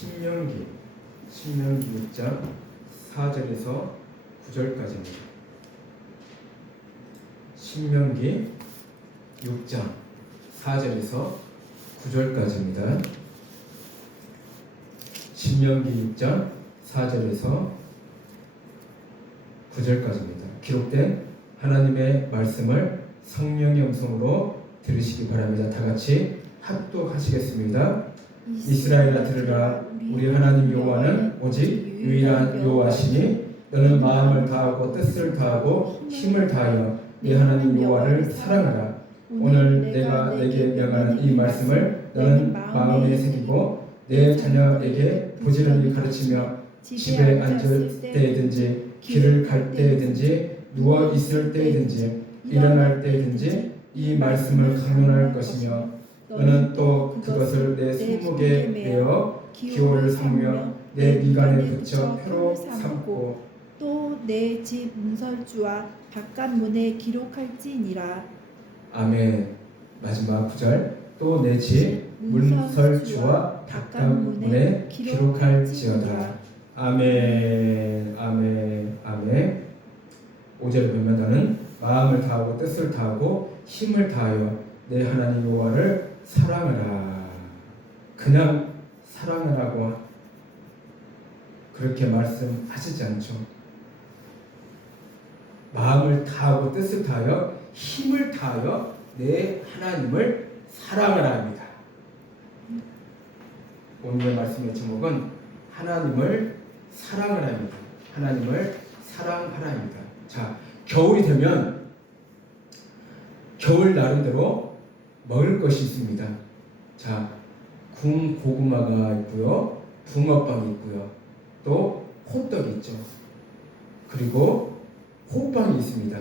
신명기 6장 4절에서 9절까지입니다. 신명기 6장 4절에서 9절까지입니다. 신명기 6장 4절에서 9절까지입니다. 기록된 하나님의 말씀을 성령의 음성으로 들으시기 바랍니다. 다 같이 합독하시겠습니다. 이스라엘아 들으라. 우리 하나님 여호와는 오직 유일한 여호와시니 너는 마음을 다하고 뜻을 다하고 힘을 다하여 네 하나님 여호와를 사랑하라. 오늘 내가 내게 명하는 이 말씀을 너는 마음에 새기고 내 자녀에게 부지런히 가르치며 집에 앉을 때든지 길을 갈 때든지 누워 있을 때든지 일어날 때든지 이 말씀을 강론할 것이며 너는 또 그것을 내 손목에 매어 기호를 삼으며 내 미간에 붙여 표로 삼고 또 내 집 문설주와 바깥 문에 기록할지니라. 아멘. 마지막 구절. 또 내 집 문설주와 바깥 문에 기록할지어다. 아멘. 아멘. 아멘. 5절에 보면 너는 마음을 다하고 뜻을 다하고 힘을 다하여 내 하나님 여호와를 사랑하라. 그냥 사랑하라고 그렇게 말씀하시지 않죠. 마음을 다하고 뜻을 다하여 힘을 다하여 내 하나님을 사랑하라 합니다. 오늘의 말씀의 제목은 하나님을 사랑하라입니다. 하나님을 사랑하라입니다. 자, 겨울이 되면 겨울 나름대로 먹을 것이 있습니다. 자, 군고구마가 있고요, 붕어빵이 있고요, 또 호떡이 있죠. 그리고 호빵이 있습니다.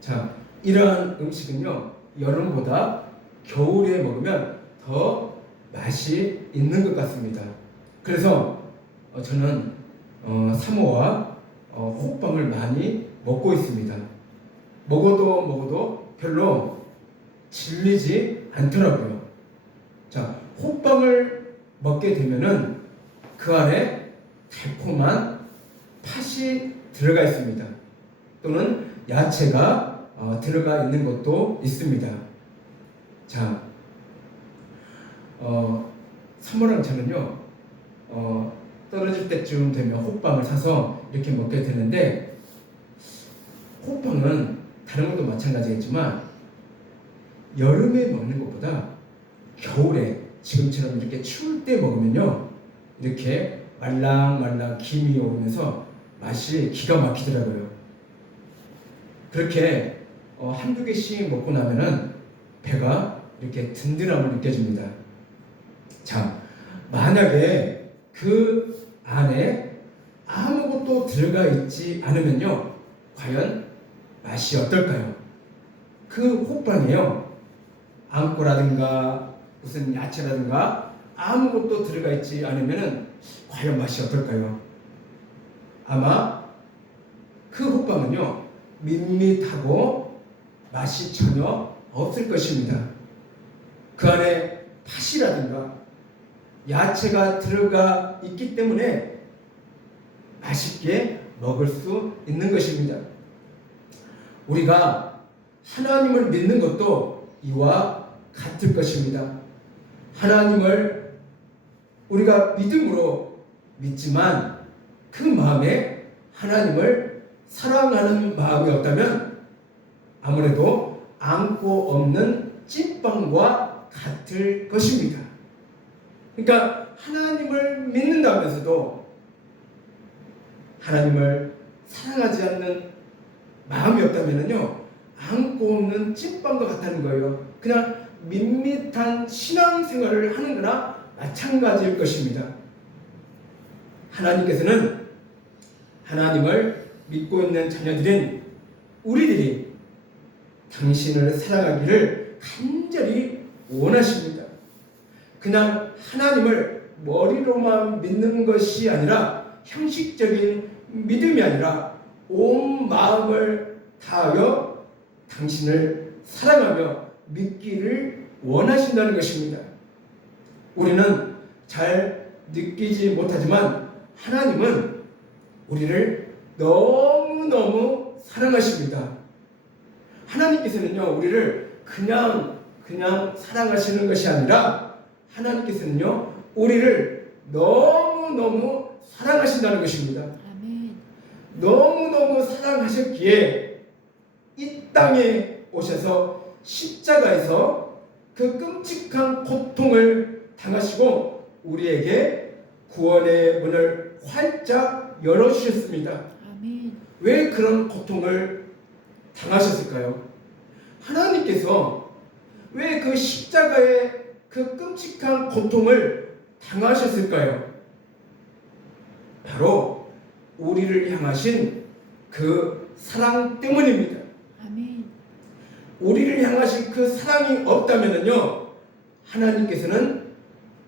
자, 이러한 음식은요, 여름보다 겨울에 먹으면 더 맛이 있는 것 같습니다. 그래서 저는 사모와 호빵을 많이 먹고 있습니다. 먹어도 별로 질리지 않더라고요. 자, 호빵을 먹게 되면은 그 안에 달콤한 팥이 들어가 있습니다. 또는 야채가 들어가 있는 것도 있습니다. 자, 사모랑 저는요, 떨어질 때쯤 되면 호빵을 사서 이렇게 먹게 되는데, 호빵은 다른 것도 마찬가지겠지만 여름에 먹는 것보다 겨울에 지금처럼 이렇게 추울 때 먹으면요, 이렇게 말랑말랑 김이 오르면서 맛이 기가 막히더라고요. 그렇게 한두 개씩 먹고 나면은 배가 이렇게 든든함을 느껴집니다. 자, 만약에 그 안에 아무것도 들어가 있지 않으면요, 과연 맛이 어떨까요? 그 호빵이요, 앙꼬라든가 무슨 야채라든가 아무것도 들어가 있지 않으면은 과연 맛이 어떨까요? 아마 그 호빵은요, 밋밋하고 맛이 전혀 없을 것입니다. 그 안에 팥이라든가 야채가 들어가 있기 때문에 맛있게 먹을 수 있는 것입니다. 우리가 하나님을 믿는 것도 이와 같을 것입니다. 하나님을 우리가 믿음으로 믿지만 그 마음에 하나님을 사랑하는 마음이 없다면 아무래도 안고 없는 찐빵과 같을 것입니다. 그러니까 하나님을 믿는다면서도 하나님을 사랑하지 않는 마음이 없다면요, 안고 없는 찐빵과 같다는 거예요. 그냥 밋밋한 신앙생활을 하는 거나 마찬가지일 것입니다. 하나님께서는 하나님을 믿고 있는 자녀들인 우리들이 당신을 사랑하기를 간절히 원하십니다. 그냥 하나님을 머리로만 믿는 것이 아니라 형식적인 믿음이 아니라 온 마음을 다하여 당신을 사랑하며 믿기를 원하신다는 것입니다. 우리는 잘 느끼지 못하지만 하나님은 우리를 너무너무 사랑하십니다. 하나님께서는요, 우리를 그냥 사랑하시는 것이 아니라 하나님께서는요, 우리를 너무너무 사랑하신다는 것입니다. 아멘. 너무너무 사랑하셨기에 이 땅에 오셔서 십자가에서 그 끔찍한 고통을 당하시고 우리에게 구원의 문을 활짝 열어주셨습니다. 아멘. 왜 그런 고통을 당하셨을까요? 하나님께서 왜 그 십자가의 그 끔찍한 고통을 당하셨을까요? 바로 우리를 향하신 그 사랑 때문입니다. 아멘. 우리를 향하신 그 사랑이 없다면요, 하나님께서는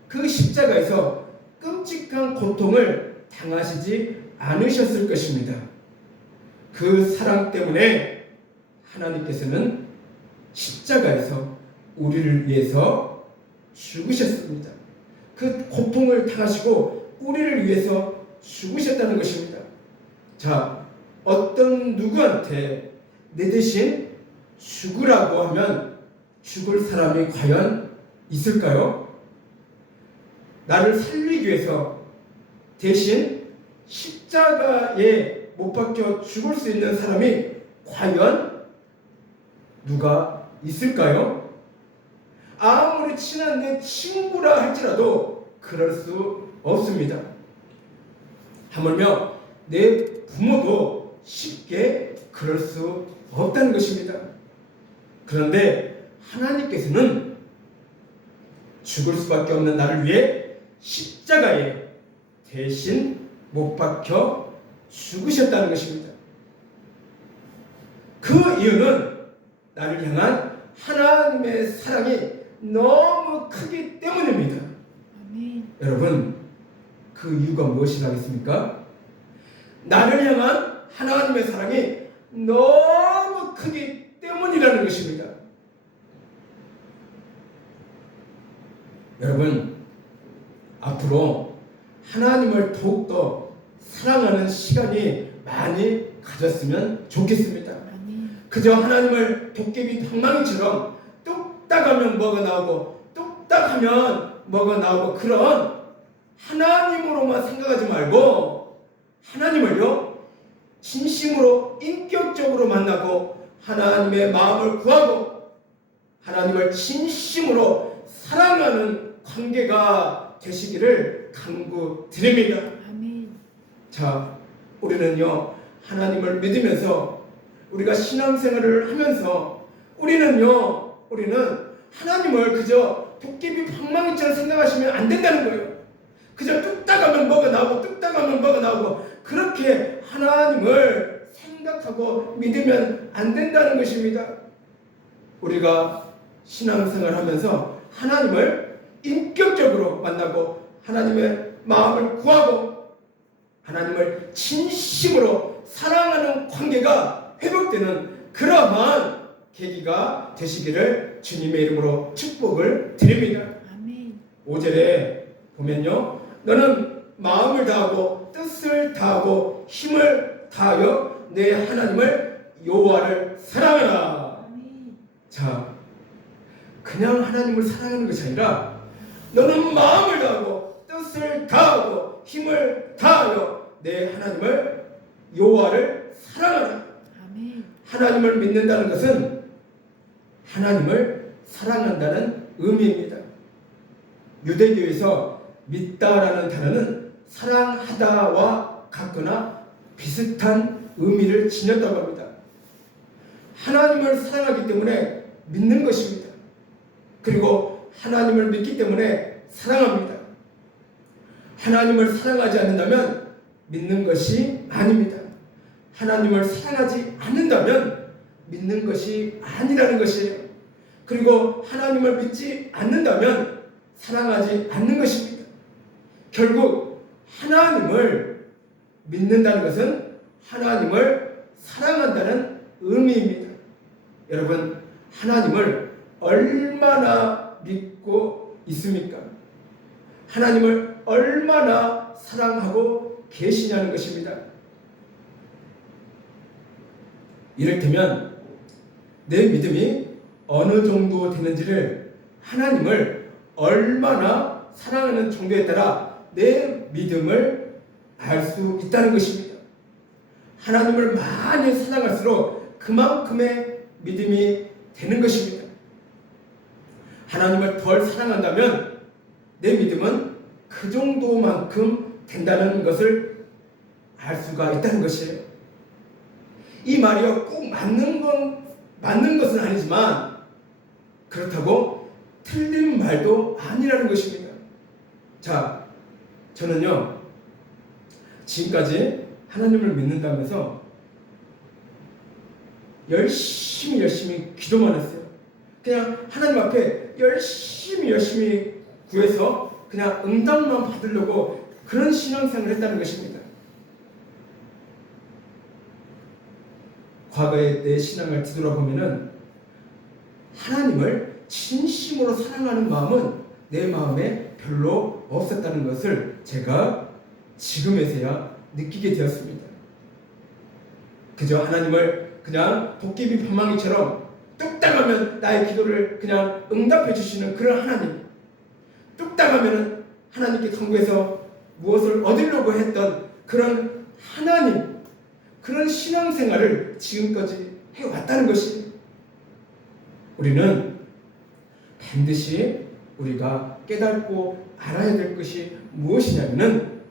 그 십자가에서 끔찍한 고통을 당하시지 않으셨을 것입니다. 그 사랑 때문에 하나님께서는 십자가에서 우리를 위해서 죽으셨습니다. 그 고통을 당하시고 우리를 위해서 죽으셨다는 것입니다. 자, 어떤 누구한테 내 대신 죽으라고 하면 죽을 사람이 과연 있을까요? 나를 살리기 위해서 대신 십자가에 못 박혀 죽을 수 있는 사람이 과연 누가 있을까요? 아무리 친한 내 친구라 할지라도 그럴 수 없습니다. 하물며 내 부모도 쉽게 그럴 수 없다는 것입니다. 그런데 하나님께서는 죽을 수밖에 없는 나를 위해 십자가에 대신 못 박혀 죽으셨다는 것입니다. 그 이유는 나를 향한 하나님의 사랑이 너무 크기 때문입니다. 아멘. 여러분, 그 이유가 무엇이라겠습니까? 나를 향한 하나님의 사랑이 너무 크기 때문이라는 것입니다. 여러분, 앞으로 하나님을 더욱더 사랑하는 시간이 많이 가졌으면 좋겠습니다. 아멘. 그저 하나님을 도깨비 방망이처럼 뚝딱 하면 뭐가 나오고 뚝딱 하면 뭐가 나오고 그런 하나님으로만 생각하지 말고 하나님을요, 진심으로 인격적으로 만나고 하나님의 마음을 구하고 하나님을 진심으로 사랑하는 관계가 되시기를 간구드립니다. 아멘. 자, 우리는요, 하나님을 믿으면서 우리가 신앙생활을 하면서 우리는 하나님을 그저 도깨비 방망이처럼 생각하시면 안 된다는 거예요. 그저 뚝딱 하면 뭐가 나오고 뚝딱 하면 뭐가 나오고 그렇게 하나님을 생각하고 믿으면 안 된다는 것입니다. 우리가 신앙생활 하면서 하나님을 인격적으로 만나고 하나님의 마음을 구하고 하나님을 진심으로 사랑하는 관계가 회복되는 그러한 계기가 되시기를 주님의 이름으로 축복을 드립니다. 아멘. 5절에 보면요, 너는 마음을 다하고 뜻을 다하고 힘을 다하여 내 하나님을 여호와를 사랑하라. 아멘. 자, 그냥 하나님을 사랑하는 것이 아니라 너는 마음을 다하고 뜻을 다하고 힘을 다하여 내 하나님을 여호와를 사랑하라. 아멘. 하나님을 믿는다는 것은 하나님을 사랑한다는 의미입니다. 유대교에서 믿다라는 단어는 사랑하다와 같거나 비슷한 의미를 지녔다고 합니다. 하나님을 사랑하기 때문에 믿는 것입니다. 그리고 하나님을 믿기 때문에 사랑합니다. 하나님을 사랑하지 않는다면 믿는 것이 아닙니다. 하나님을 사랑하지 않는다면 믿는 것이 아니라는 것이에요. 그리고 하나님을 믿지 않는다면 사랑하지 않는 것입니다. 결국 하나님을 믿는다는 것은 하나님을 사랑한다는 의미입니다. 여러분, 하나님을 얼마나 믿고 있습니까? 하나님을 얼마나 사랑하고 계시냐는 것입니다. 이를테면 내 믿음이 어느 정도 되는지를 하나님을 얼마나 사랑하는 정도에 따라 내 믿음을 알 수 있다는 것입니다. 하나님을 많이 사랑할수록 그만큼의 믿음이 되는 것입니다. 하나님을 덜 사랑한다면 내 믿음은 그 정도만큼 된다는 것을 알 수가 있다는 것이에요. 이 말이요, 꼭 맞는 것은 아니지만 그렇다고 틀린 말도 아니라는 것입니다. 자, 저는요 지금까지 하나님을 믿는다면서 열심히 기도만 했어요. 그냥 하나님 앞에 열심히 구해서 그냥 응답만 받으려고 그런 신앙생활을 했다는 것입니다. 과거의 내 신앙을 뒤돌아보면은 하나님을 진심으로 사랑하는 마음은 내 마음에 별로 없었다는 것을 제가 지금에서야 느끼게 되었습니다. 그저 하나님을 그냥 도깨비 방망이처럼 뚝딱하면 나의 기도를 그냥 응답해 주시는 그런 하나님, 뚝딱하면 하나님께 간구해서 무엇을 얻으려고 했던 그런 하나님, 그런 신앙생활을 지금까지 해왔다는 것이에요. 우리는 반드시 우리가 깨닫고 알아야 될 것이 무엇이냐면은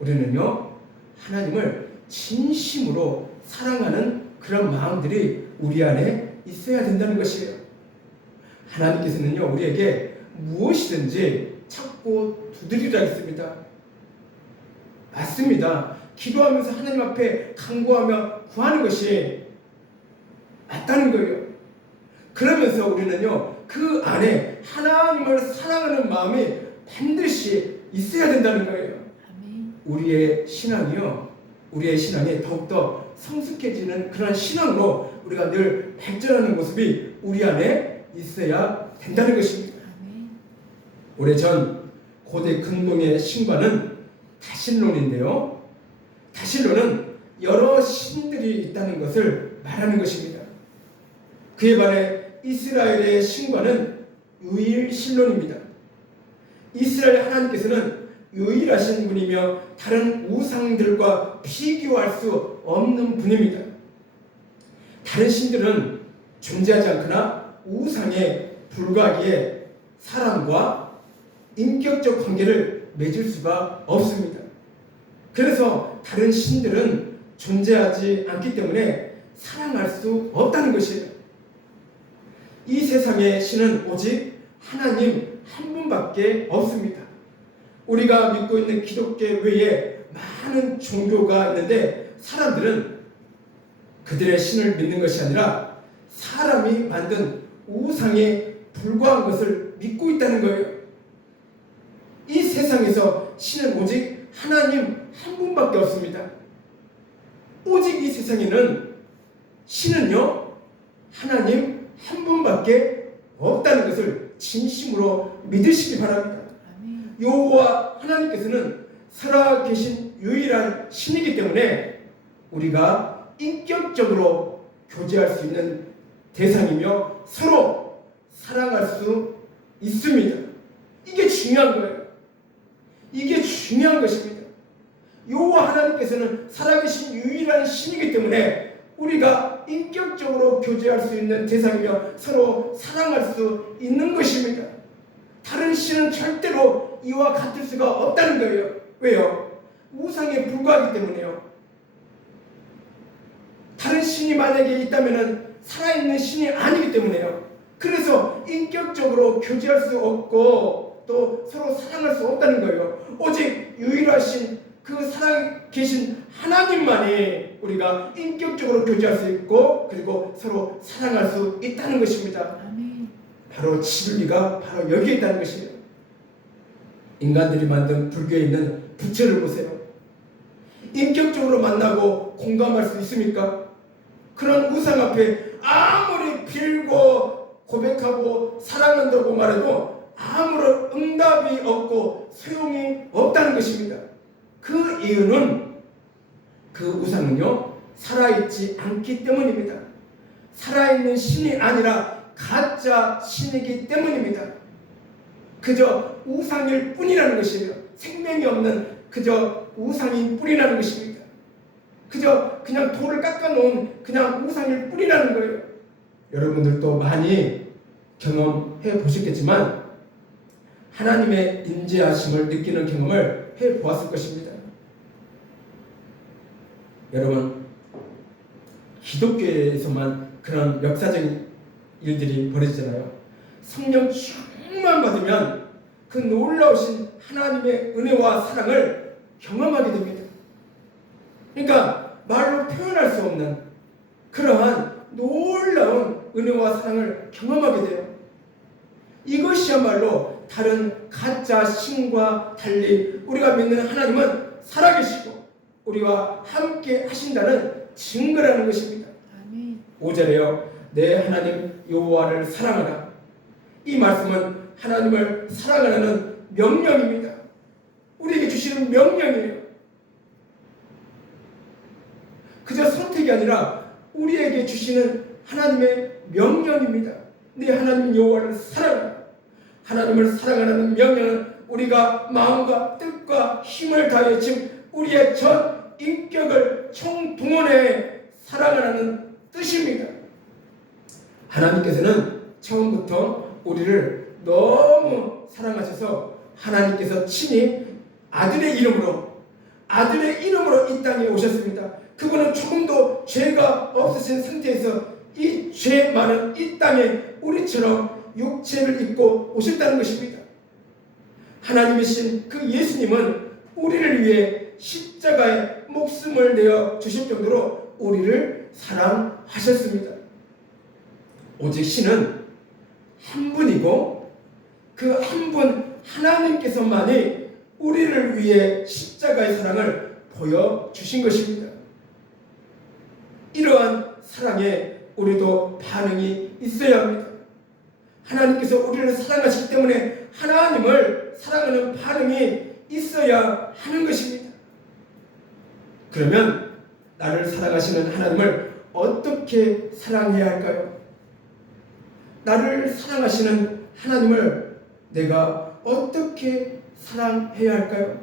우리는요 하나님을 진심으로 사랑하는 그런 마음들이 우리 안에 있어야 된다는 것이에요. 하나님께서는요 우리에게 무엇이든지 찾고 두드리라 했습니다. 맞습니다. 기도하면서 하나님 앞에 간구하며 구하는 것이 맞다는 거예요. 그러면서 우리는요 그 안에 하나님을 사랑하는 마음이 반드시 있어야 된다는 거예요. 아멘. 우리의 신앙이 더욱더 성숙해지는 그런 신앙으로 우리가 늘 발전하는 모습이 우리 안에 있어야 된다는 것입니다. 아멘. 오래전 고대 근동의 신과는 다실론인데요. 다실론은 여러 신들이 있다는 것을 말하는 것입니다. 그에 반해 이스라엘의 신과는 유일신론입니다. 이스라엘 하나님께서는 유일하신 분이며 다른 우상들과 비교할 수 없는 분입니다. 다른 신들은 존재하지 않거나 우상에 불과하기에 사람과 인격적 관계를 맺을 수가 없습니다. 그래서 다른 신들은 존재하지 않기 때문에 사랑할 수 없다는 것이에요. 이 세상의 신은 오직 하나님 한 분밖에 없습니다. 우리가 믿고 있는 기독교 외에 많은 종교가 있는데 사람들은 그들의 신을 믿는 것이 아니라 사람이 만든 우상에 불과한 것을 믿고 있다는 거예요. 이 세상에서 신은 오직 하나님 한 분밖에 없습니다. 오직 이 세상에는 신은요 하나님 한 분밖에 없다는 것을 진심으로 믿으시기 바랍니다. 아멘. 여호와 하나님께서는 살아계신 유일한 신이기 때문에 우리가 인격적으로 교제할 수 있는 대상이며 서로 사랑할 수 있습니다. 이게 중요한 거예요. 이게 중요한 것입니다. 여호와 하나님께서는 살아계신 유일한 신이기 때문에 우리가 인격적으로 교제할 수 있는 대상이며 서로 사랑할 수 있는 것입니다. 다른 신은 절대로 이와 같을 수가 없다는 거예요. 왜요? 우상에 불과하기 때문에요. 다른 신이 만약에 있다면 살아있는 신이 아니기 때문에요. 그래서 인격적으로 교제할 수 없고 또 서로 사랑할 수 없다는 거예요. 오직 유일하신 그 살아계신 하나님만이 우리가 인격적으로 교제할 수 있고 그리고 서로 사랑할 수 있다는 것입니다. 아멘. 바로 진리가 바로 여기에 있다는 것이에요. 인간들이 만든 불교에 있는 부처를 보세요. 인격적으로 만나고 공감할 수 있습니까? 그런 우상 앞에 아무리 빌고 고백하고 사랑한다고 말해도 아무런 응답이 없고 소용이 없다는 것입니다. 그 이유는 그 우상은요 살아있지 않기 때문입니다. 살아있는 신이 아니라 가짜 신이기 때문입니다. 그저 우상일 뿐이라는 것이에요. 생명이 없는 그저 우상일 뿐이라는 것입니다. 그저 그냥 돌을 깎아놓은 그냥 우상일 뿐이라는 거예요. 여러분들도 많이 경험해 보셨겠지만 하나님의 인지하심을 느끼는 경험을 해 보았을 것입니다. 여러분, 기독교에서만 그런 역사적인 일들이 벌어지잖아요. 성령 충만 받으면 그 놀라우신 하나님의 은혜와 사랑을 경험하게 됩니다. 그러니까 말로 표현할 수 없는 그러한 놀라운 은혜와 사랑을 경험하게 돼요. 이것이야말로 다른 가짜 신과 달리 우리가 믿는 하나님은 살아계시고 우리와 함께 하신다는 증거라는 것입니다. 아멘. 5절에요. 내 하나님 여호와를 사랑하라. 이 말씀은 하나님을 사랑하라는 명령입니다. 우리에게 주시는 명령이에요. 그저 선택이 아니라 우리에게 주시는 하나님의 명령입니다. 내 하나님 여호와를 사랑하라. 하나님을 사랑하라는 명령은 우리가 마음과 뜻과 힘을 다해 지금 우리의 전 인격을 총동원해 사랑하라는 뜻입니다. 하나님께서는 처음부터 우리를 너무 사랑하셔서 하나님께서 친히 아들의 이름으로 이 땅에 오셨습니다. 그분은 조금도 죄가 없으신 상태에서 이 죄 많은 이 땅에 우리처럼 육체를 입고 오셨다는 것입니다. 하나님이신 그 예수님은 우리를 위해 십자가에 목숨을 내어 주실 정도로 우리를 사랑하셨습니다. 오직 신은 한 분이고 그 한 분 하나님께서만이 우리를 위해 십자가의 사랑을 보여주신 것입니다. 이러한 사랑에 우리도 반응이 있어야 합니다. 하나님께서 우리를 사랑하시기 때문에 하나님을 사랑하는 반응이 있어야 하는 것입니다. 그러면 나를 사랑하시는 하나님을 어떻게 사랑해야 할까요? 나를 사랑하시는 하나님을 내가 어떻게 사랑해야 할까요?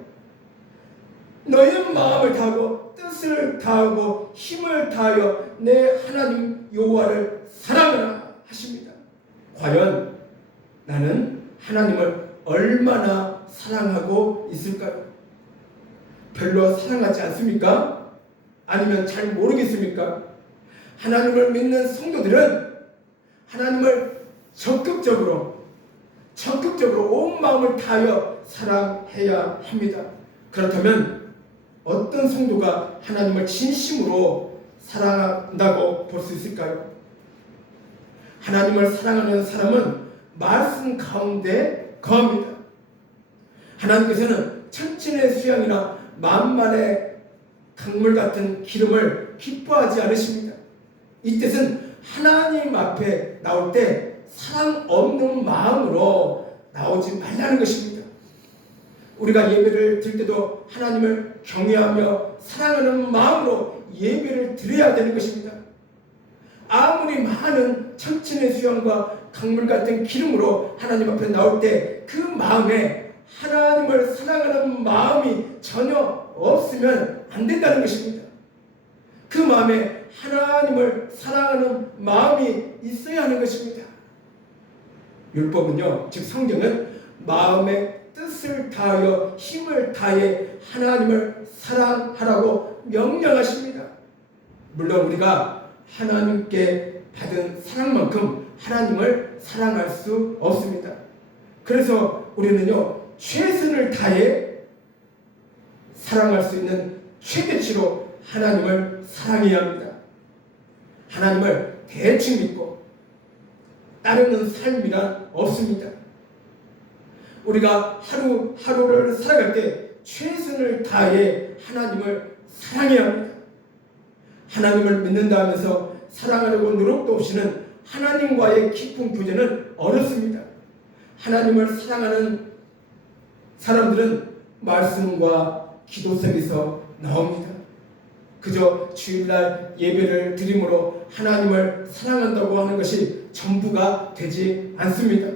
너의 마음을 다하고 뜻을 다하고 힘을 다하여 내 하나님 여호와를 사랑하라 하십니다. 과연 나는 하나님을 얼마나 사랑하고 있을까요? 별로 사랑하지 않습니까? 아니면 잘 모르겠습니까? 하나님을 믿는 성도들은 하나님을 적극적으로 온 마음을 다하여 사랑해야 합니다. 그렇다면 어떤 성도가 하나님을 진심으로 사랑한다고 볼 수 있을까요? 하나님을 사랑하는 사람은 말씀 가운데 거합니다. 하나님께서는 천진의 수양이나 만만의 강물 같은 기름을 기뻐하지 않으십니다. 이 뜻은 하나님 앞에 나올 때 사랑 없는 마음으로 나오지 말라는 것입니다. 우리가 예배를 드릴 때도 하나님을 경외하며 사랑하는 마음으로 예배를 드려야 되는 것입니다. 아무리 많은 천진의 수양과 강물 같은 기름으로 하나님 앞에 나올 때 그 마음에 하나님을 사랑하는 마음이 전혀 없으면 안 된다는 것입니다. 그 마음에 하나님을 사랑하는 마음이 있어야 하는 것입니다. 율법은요, 즉 성경은 마음의 뜻을 다하여 힘을 다해 하나님을 사랑하라고 명령하십니다. 물론 우리가 하나님께 받은 사랑만큼 하나님을 사랑할 수 없습니다. 그래서 우리는요, 최선을 다해 사랑할 수 있는 최대치로 하나님을 사랑해야 합니다. 하나님을 대충 믿고 따르는 삶이란 없습니다. 우리가 하루하루를 살아갈 때 최선을 다해 하나님을 사랑해야 합니다. 하나님을 믿는다 하면서 사랑하려고 노력도 없이는 하나님과의 깊은 교제는 어렵습니다. 하나님을 사랑하는 사람들은 말씀과 기도 속에서 나옵니다. 그저 주일날 예배를 드림으로 하나님을 사랑한다고 하는 것이 전부가 되지 않습니다.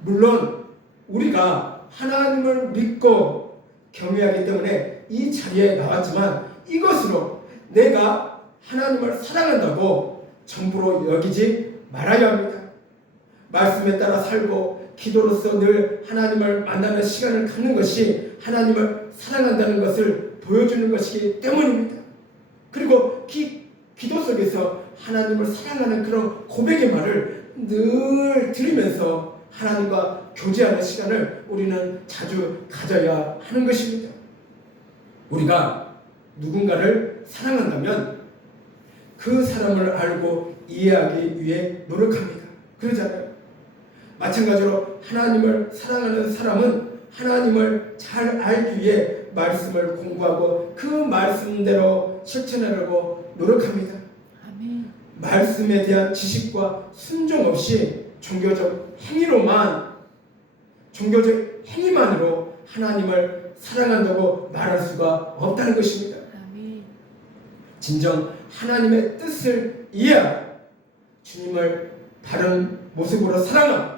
물론 우리가 하나님을 믿고 경외하기 때문에 이 자리에 나왔지만 이것으로 내가 하나님을 사랑한다고 전부로 여기지 말아야 합니다. 말씀에 따라 살고 기도로서 늘 하나님을 만나는 시간을 갖는 것이 하나님을 사랑한다는 것을 보여주는 것이기 때문입니다. 그리고 기도 속에서 하나님을 사랑하는 그런 고백의 말을 늘 들으면서 하나님과 교제하는 시간을 우리는 자주 가져야 하는 것입니다. 우리가 누군가를 사랑한다면 그 사람을 알고 이해하기 위해 노력합니다. 그러잖아요. 마찬가지로 하나님을 사랑하는 사람은 하나님을 잘 알기 위해 말씀을 공부하고 그 말씀대로 실천하려고 노력합니다. 아멘. 말씀에 대한 지식과 순종 없이 종교적 행위만으로 하나님을 사랑한다고 말할 수가 없다는 것입니다. 아멘. 진정 하나님의 뜻을 이해하고 주님을 바른 모습으로 사랑하고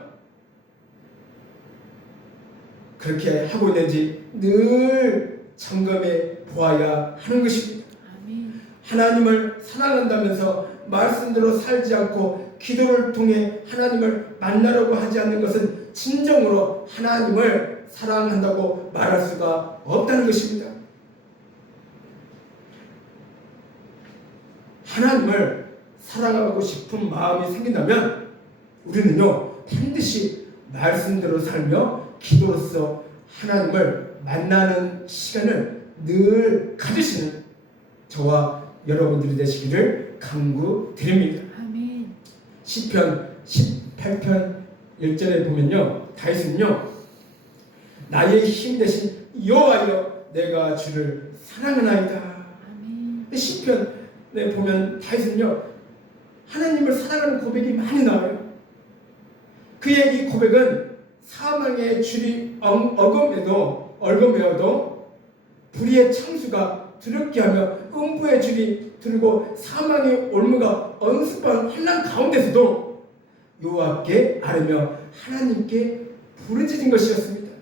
그렇게 하고 있는지 늘 점검해 보아야 하는 것입니다. 아멘. 하나님을 사랑한다면서 말씀대로 살지 않고 기도를 통해 하나님을 만나려고 하지 않는 것은 진정으로 하나님을 사랑한다고 말할 수가 없다는 것입니다. 하나님을 사랑하고 싶은 마음이 생긴다면 우리는요 반드시 말씀대로 살며 기도로서 하나님을 만나는 시간을 늘 가지시는 저와 여러분들이 되시기를 간구드립니다. 아멘. 시편 18편 1절에 보면요 다윗은요 나의 힘 대신 여호와여 내가 주를 사랑하나이다. 아멘. 시편에 보면 다윗은요 하나님을 사랑하는 고백이 많이 나와요. 그의 이 고백은 사망의 줄이 얼거매어도 불의의 창수가 두렵게 하며 음부의 줄이 들고 사망의 올무가 언습한 환난 가운데서도 여호와께 아뢰며 하나님께 부르짖은 것이었습니다.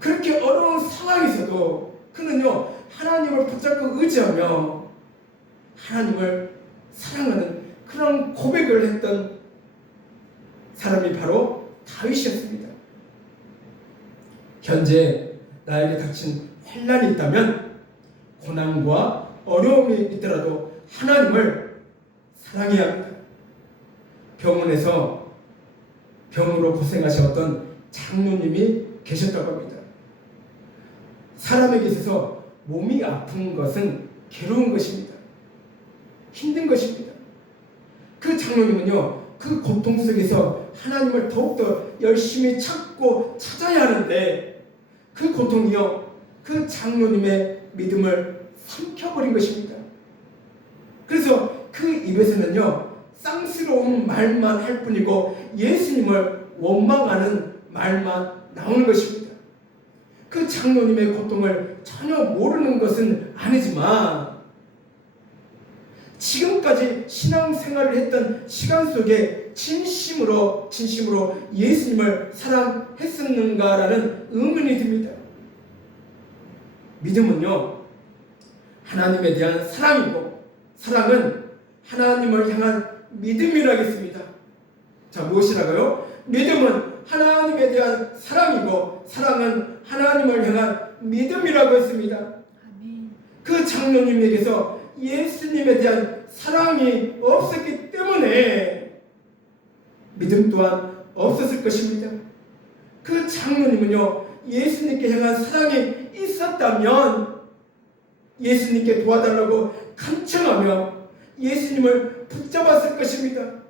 그렇게 어려운 상황에서도 그는요 하나님을 붙잡고 의지하며 하나님을 사랑하는 그런 고백을 했던 사람이 바로 다윗이었습니다. 현재 나에게 닥친 환난이 있다면 고난과 어려움이 있더라도 하나님을 사랑해야 합니다. 병원에서 병으로 고생하셨던 장로님이 계셨다고 합니다. 사람에게 있어서 몸이 아픈 것은 괴로운 것입니다. 힘든 것입니다. 그 장로님은요 그 고통 속에서 하나님을 더욱더 열심히 찾고 찾아야 하는데 그 고통이요 그 장로님의 믿음을 삼켜버린 것입니다. 그래서 그 입에서는요 쌍스러운 말만 할 뿐이고 예수님을 원망하는 말만 나오는 것입니다. 그 장로님의 고통을 전혀 모르는 것은 아니지만 지금까지 신앙생활을 했던 시간 속에 진심으로 예수님을 사랑했었는가라는 의문이 듭니다. 믿음은요 하나님에 대한 사랑이고 사랑은 하나님을 향한 믿음이라겠습니다. 자 무엇이라고요? 믿음은 하나님에 대한 사랑이고 사랑은 하나님을 향한 믿음이라고 했습니다. 아멘. 그 장로님에게서 예수님에 대한 사랑이 없었기 때문에 믿음 또한 없었을 것입니다. 그 장로님은요 예수님께 향한 사랑이 있었다면 예수님께 도와달라고 간청하며 예수님을 붙잡았을 것입니다.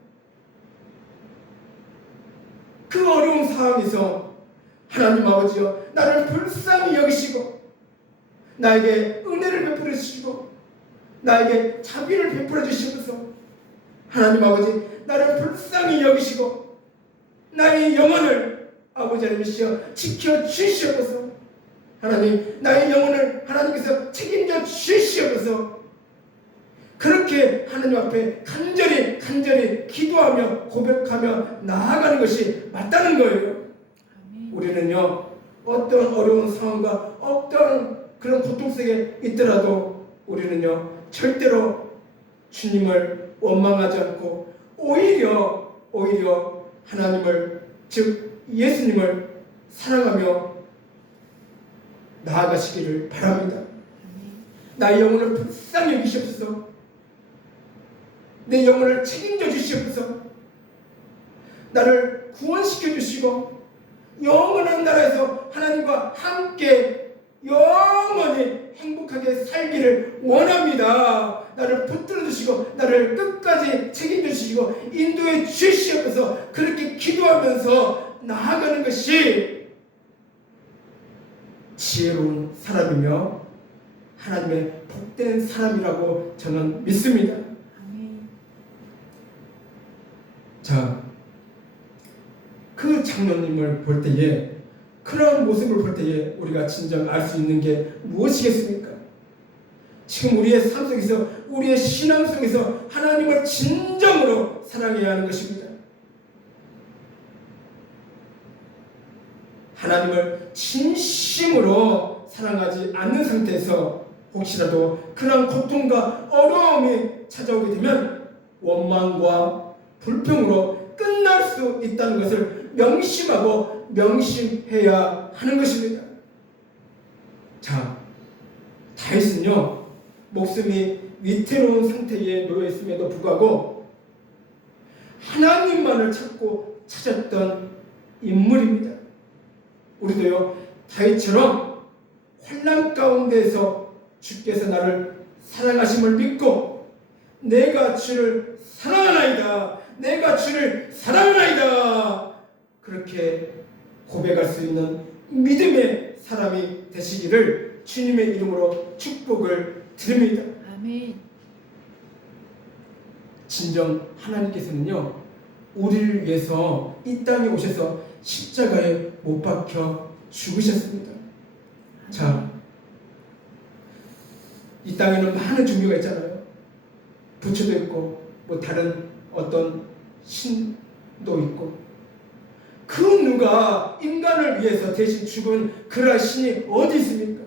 그 어려운 상황에서 하나님 아버지여 나를 불쌍히 여기시고 나에게 은혜를 베풀어 주시고 나에게 자비를 베풀어 주시면서 하나님 아버지 나를 불쌍히 여기시고 나의 영혼을 아버지 하나님이시여 지켜 주시옵소서. 하나님, 나의 영혼을 하나님께서 책임져 주시옵소서. 그렇게 하나님 앞에 간절히 기도하며 고백하며 나아가는 것이 맞다는 거예요. 우리는요, 어떤 어려운 상황과 어떤 그런 고통 속에 있더라도 우리는요, 절대로 주님을 원망하지 않고 오히려 하나님을, 즉 예수님을 사랑하며 나아가시기를 바랍니다. 나의 영혼을 불쌍히 여기시옵소서. 내 영혼을 책임져 주시옵소서. 나를 구원시켜 주시고 영원한 나라에서 하나님과 함께 영원히 행복하게 살기를 원합니다. 나를 붙들어 주시고 나를 끝까지 책임져 주시고 인도해 주시옵소서. 그렇게 기도하면서 나아가는 것이 지혜로운 사람이며 하나님의 복된 사람이라고 저는 믿습니다. 자, 그 장로님을 볼 때에, 그런 모습을 볼 때에 우리가 진정 알 수 있는 게 무엇이겠습니까? 지금 우리의 삶 속에서, 우리의 신앙 속에서 하나님을 진정으로 사랑해야 하는 것입니다. 하나님을 진심으로 사랑하지 않는 상태에서 혹시라도 그런 고통과 어려움이 찾아오게 되면 원망과 불평으로 끝날 수 있다는 것을 명심하고 명심해야 하는 것입니다. 자, 다윗은요, 목숨이 위태로운 상태에 놓여 있음에도 불구하고 하나님만을 찾았던 인물입니다. 우리도요, 다윗처럼 환난 가운데에서 주께서 나를 사랑하심을 믿고 내가 주를 사랑하나이다, 내가 주를 사랑하나이다, 그렇게 고백할 수 있는 믿음의 사람이 되시기를 주님의 이름으로 축복을 드립니다. 아멘. 진정 하나님께서는요, 우리를 위해서 이 땅에 오셔서 십자가에 못 박혀 죽으셨습니다. 자, 이 땅에는 많은 종교가 있잖아요. 부처도 있고 뭐 다른 어떤 신도 있고, 그 누가 인간을 위해서 대신 죽은 그러한 신이 어디 있습니까?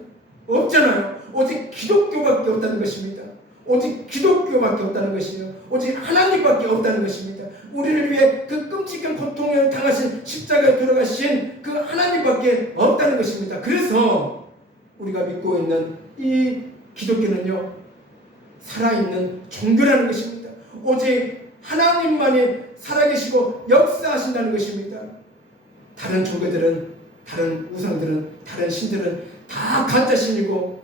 없잖아요. 오직 기독교밖에 없다는 것입니다. 오직 기독교밖에 없다는 것이요, 오직 하나님밖에 없다는 것입니다. 우리를 위해 그 끔찍한 고통을 당하신 십자가에 돌아가신 그 하나님밖에 없다는 것입니다. 그래서 우리가 믿고 있는 이 기독교는요, 살아있는 종교라는 것입니다. 오직 하나님만이 살아계시고 역사하신다는 것입니다. 다른 종교들은, 다른 우상들은, 다른 신들은 다 가짜신이고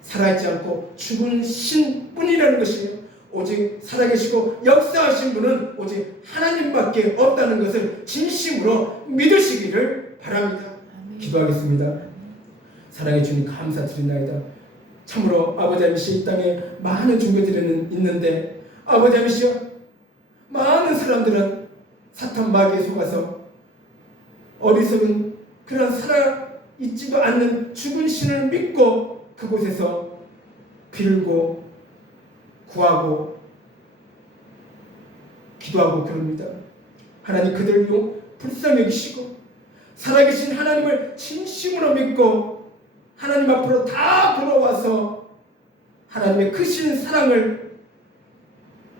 살아있지 않고 죽은 신뿐이라는 것이에요. 오직 살아계시고 역사하신 분은 오직 하나님밖에 없다는 것을 진심으로 믿으시기를 바랍니다. 기도하겠습니다. 사랑해 주님 감사드리나이다. 참으로 아버지 하나님, 이 땅에 많은 종교들은 있는데 아버지 하나님, 많은 사람들은 사탄 마귀에 속아서 어리석은 그런 살아있지도 않는 죽은 신을 믿고 그곳에서 빌고 구하고 기도하고 그럽니다. 하나님, 그들을 불쌍히 여기시고 살아계신 하나님을 진심으로 믿고 하나님 앞으로 다 돌아와서 하나님의 크신 사랑을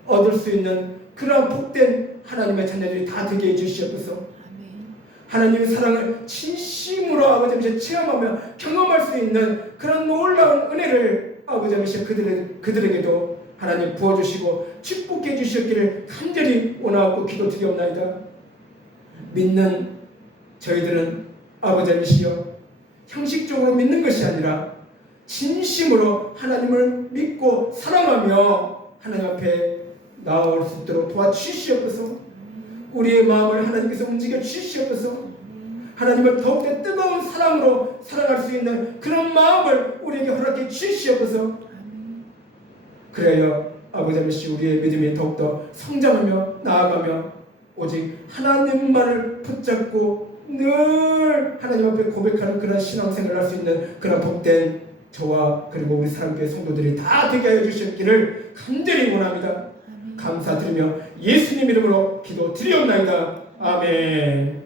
얻을 수 있는 그런 복된 하나님의 자녀들이 다 되게 해주시옵소서. 하나님의 사랑을 진심으로 아버지 앞에 체험하며 경험할 수 있는 그런 놀라운 은혜를 아버지 앞에 그들에게도 하나님 부어주시고 축복해 주셨기를 간절히 원하고 기도드리옵나이다. 믿는 저희들은 아버지 앞이시여, 형식적으로 믿는 것이 아니라 진심으로 하나님을 믿고 사랑하며 하나님 앞에 나아올 수 있도록 도와주시옵소서. 우리의 마음을 하나님께서 움직여 주시옵소서. 하나님을 더욱더 뜨거운 사랑으로 사랑할 수 있는 그런 마음을 우리에게 허락해 주시옵소서. 그래요 아버지 아버지, 우리의 믿음이 더욱더 성장하며 나아가며 오직 하나님만을 붙잡고 늘 하나님 앞에 고백하는 그런 신앙생활을 할 수 있는 그런 복된 저와 그리고 우리 사랑교회 성도들이 다 되게 하여 주셨기를 간절히 원합니다. 아멘. 감사드리며 예수님 이름으로 기도드리옵나이다. 아멘.